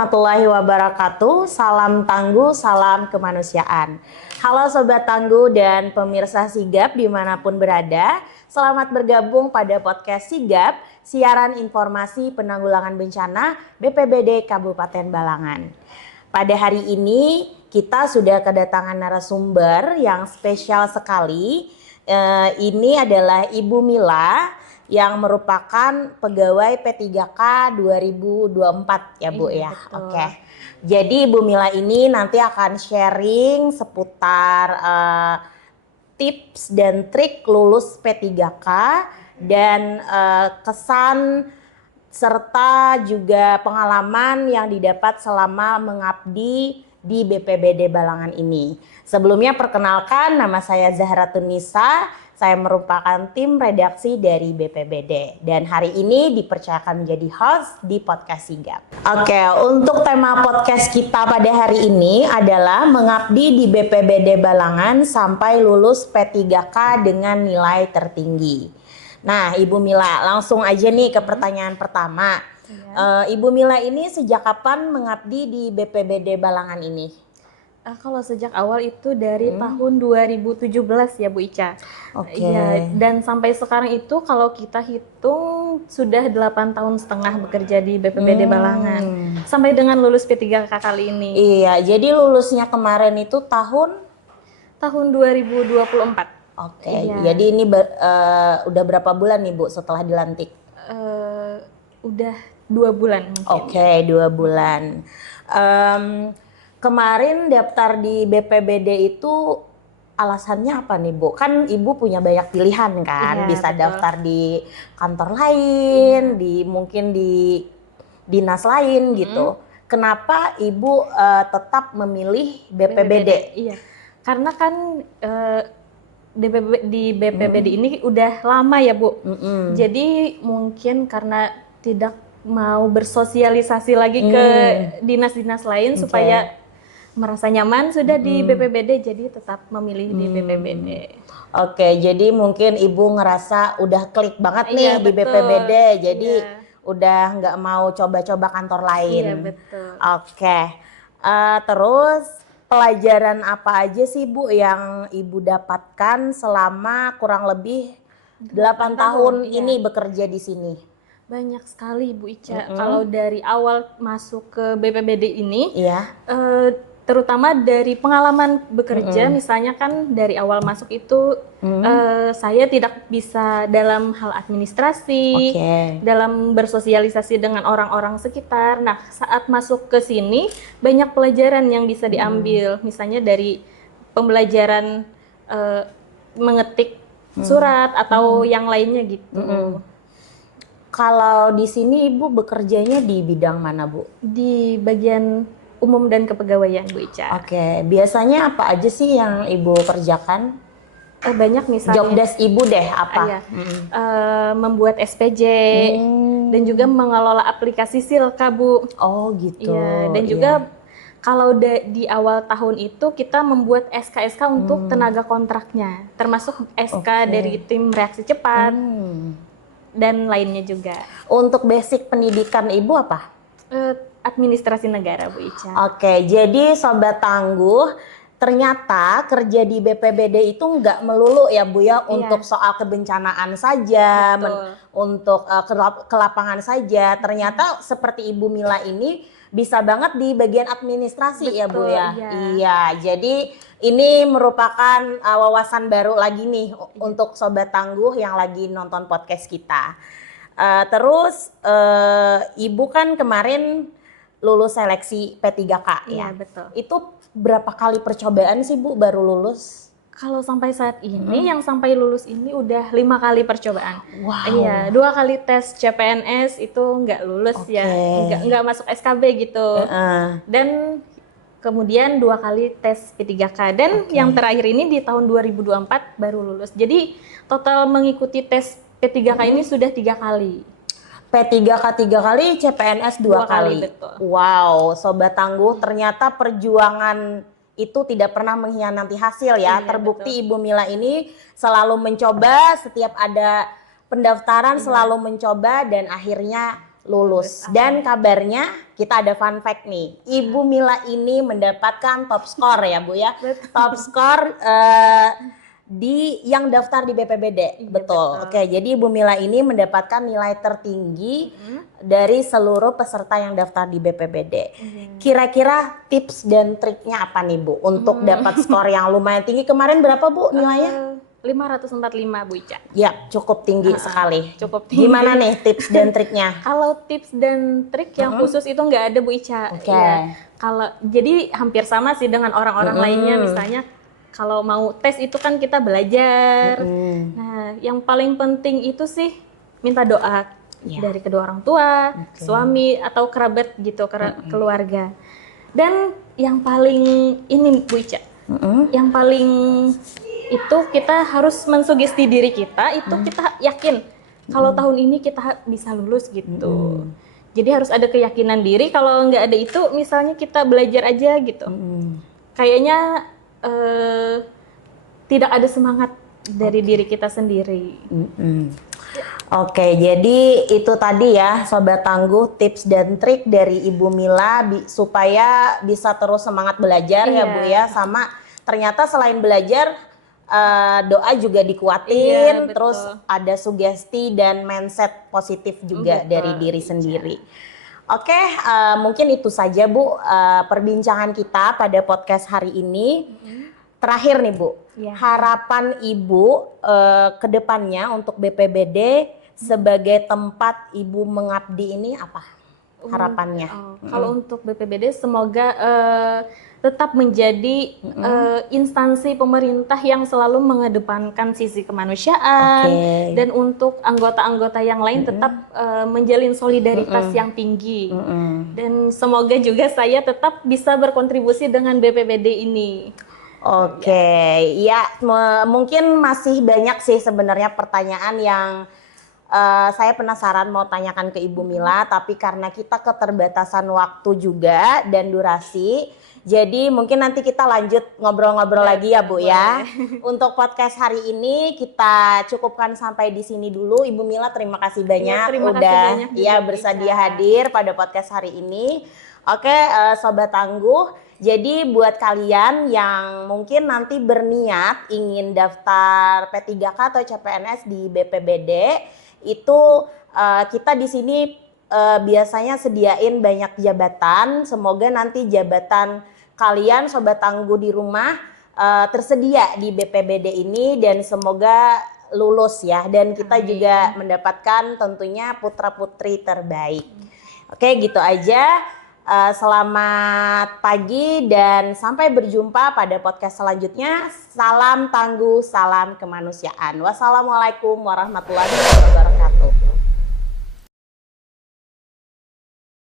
warahmatullahi wabarakatuh. Salam tangguh, salam kemanusiaan. Halo Sobat Tangguh dan pemirsa Sigap dimanapun berada. Selamat bergabung pada podcast Sigap, siaran informasi penanggulangan bencana BPBD Kabupaten Balangan. Pada hari ini kita sudah kedatangan narasumber yang spesial sekali. Ini adalah Ibu Mila yang merupakan pegawai P3K 2024 ya Bu ya. Betul. Oke. Jadi Ibu Mila ini nanti akan sharing seputar tips dan trik lulus P3K dan kesan serta juga pengalaman yang didapat selama mengabdi di BPBD Balangan ini. Sebelumnya perkenalkan, nama saya Zahratun Nisa. Saya merupakan tim redaksi dari BPBD dan hari ini dipercayakan menjadi host di podcast Sigap. Oke, untuk tema podcast kita pada hari ini adalah mengabdi di BPBD Balangan sampai lulus P3K dengan nilai tertinggi. Nah, Ibu Mila, langsung aja nih ke pertanyaan pertama. Ibu Mila ini sejak kapan mengabdi di BPBD Balangan ini? Kalau sejak awal itu dari tahun 2017 ya Bu Ica. Oke. Ya, dan sampai sekarang itu kalau kita hitung sudah 8 tahun setengah bekerja di BPBD Balangan. Sampai dengan lulus P3K kali ini. Iya, jadi lulusnya kemarin itu tahun 2024. Oke, Iya. jadi ini udah berapa bulan nih Bu setelah dilantik? Udah 2 bulan mungkin. Oke, 2 bulan. Kemarin daftar di BPBD itu alasannya apa nih Bu? Kan Ibu punya banyak pilihan kan, Iya, bisa betul. daftar di kantor lain, mungkin di dinas lain gitu. Kenapa Ibu tetap memilih BPBD? Iya, karena kan di BPBD ini udah lama ya Bu. Jadi mungkin karena tidak mau bersosialisasi lagi ke dinas-dinas lain supaya merasa nyaman sudah di BPBD, jadi tetap memilih di BPBD. Oke, jadi mungkin Ibu ngerasa udah klik banget nih Iya, di betul. BPBD, jadi Iya. udah nggak mau coba-coba kantor lain. Iya, betul. Oke, terus pelajaran apa aja sih Bu yang Ibu dapatkan selama kurang lebih 8 tahun iya. ini bekerja di sini? Banyak sekali Bu Ica. Kalau dari awal masuk ke BPBD ini, Iya. terutama dari pengalaman bekerja, misalnya kan dari awal masuk itu saya tidak bisa dalam hal administrasi, Oke. dalam bersosialisasi dengan orang-orang sekitar. Nah, saat masuk ke sini banyak pelajaran yang bisa diambil, misalnya dari pembelajaran mengetik surat atau yang lainnya gitu. Kalau di sini Ibu bekerjanya di bidang mana Bu? Di bagian umum dan kepegawaian Bu Ica. Oke, biasanya apa aja sih yang Ibu kerjakan? Banyak misalnya. Job desk Ibu deh apa? Iya. Membuat SPJ dan juga mengelola aplikasi Silka Bu. Oh gitu. Iya. Dan juga kalau di awal tahun itu kita membuat SK-SK untuk tenaga kontraknya, termasuk SK dari tim reaksi cepat dan lainnya juga. Untuk basic pendidikan Ibu apa? Administrasi negara Bu Ica. Oke, jadi Sobat Tangguh, ternyata kerja di BPBD itu nggak melulu ya Bu ya untuk soal kebencanaan saja, untuk ke lapangan saja. Ternyata seperti Ibu Mila ini bisa banget di bagian administrasi ya Bu ya. Iya, jadi ini merupakan wawasan baru lagi nih untuk Sobat Tangguh yang lagi nonton podcast kita. Terus Ibu kan kemarin lulus seleksi P3K ya. Iya, betul. Itu berapa kali percobaan sih Bu baru lulus? Kalau sampai saat ini yang sampai lulus ini udah 5 kali percobaan. Wow. Iya, 2 kali tes CPNS itu nggak lulus ya, nggak masuk SKB gitu. Dan kemudian 2 kali tes P3K dan yang terakhir ini di tahun 2024 baru lulus. Jadi total mengikuti tes P3K ini sudah 3 kali. P3K 3 kali, CPNS 2 kali. Betul. Wow, Sobat Tangguh, ternyata perjuangan itu tidak pernah mengkhianati hasil ya. Iya, Terbukti betul. Ibu Mila ini selalu mencoba, setiap ada pendaftaran selalu mencoba dan akhirnya lulus. Dan kabarnya kita ada fun fact nih. Ibu Mila ini mendapatkan top score ya Bu ya. Top score di yang daftar di BPBD. Iya, betul. Oke, jadi Ibu Mila ini mendapatkan nilai tertinggi dari seluruh peserta yang daftar di BPBD. Kira-kira tips dan triknya apa nih Bu untuk dapat skor yang lumayan tinggi? Kemarin berapa Bu nilainya? 545 Bu Ica. Ya, cukup tinggi sekali. Cukup tinggi. Gimana nih tips dan triknya? Kalau tips dan trik yang khusus itu nggak ada Bu Ica. Oke. Ya, kalau jadi hampir sama sih dengan orang-orang lainnya, misalnya kalau mau tes itu kan kita belajar. Nah, yang paling penting itu sih minta doa dari kedua orang tua, suami atau kerabat gitu, keluarga. Dan yang paling ini Bu Ica, yang paling itu kita harus mensugesti diri kita, itu kita yakin kalau tahun ini kita bisa lulus gitu. Jadi harus ada keyakinan diri. Kalau nggak ada itu, misalnya kita belajar aja gitu, kayaknya tidak ada semangat dari diri kita sendiri. Oke, jadi itu tadi ya Sobat Tangguh, tips dan trik dari Ibu Mila supaya bisa terus semangat belajar ya Bu ya. Sama ternyata selain belajar, doa juga dikuatin, terus ada sugesti dan mindset positif juga dari diri sendiri. Oke, mungkin itu saja Bu perbincangan kita pada podcast hari ini. Terakhir nih Bu, harapan Ibu ke depannya untuk BPBD sebagai tempat Ibu mengabdi ini apa harapannya? Kalau untuk BPBD semoga tetap menjadi instansi pemerintah yang selalu mengedepankan sisi kemanusiaan, dan untuk anggota-anggota yang lain tetap menjalin solidaritas yang tinggi. Dan semoga juga saya tetap bisa berkontribusi dengan BPBD ini. Oke, ya mungkin masih banyak sih sebenarnya pertanyaan yang saya penasaran mau tanyakan ke Ibu Mila, tapi karena kita keterbatasan waktu juga dan durasi, jadi mungkin nanti kita lanjut ngobrol-ngobrol lagi ya Bu ya. Untuk podcast hari ini kita cukupkan sampai di sini dulu. Ibu Mila terima kasih banyak udah bersedia hadir pada podcast hari ini. Oke, Sobat Tangguh. Jadi buat kalian yang mungkin nanti berniat ingin daftar P3K atau CPNS di BPBD, itu kita di sini biasanya sediain banyak jabatan. Semoga nanti jabatan kalian Sobat Tangguh di rumah tersedia di BPBD ini dan semoga lulus ya. Dan kita juga mendapatkan tentunya putra-putri terbaik. Oke, gitu aja. Selamat pagi dan sampai berjumpa pada podcast selanjutnya. Salam tangguh, salam kemanusiaan. Wassalamualaikum warahmatullahi wabarakatuh.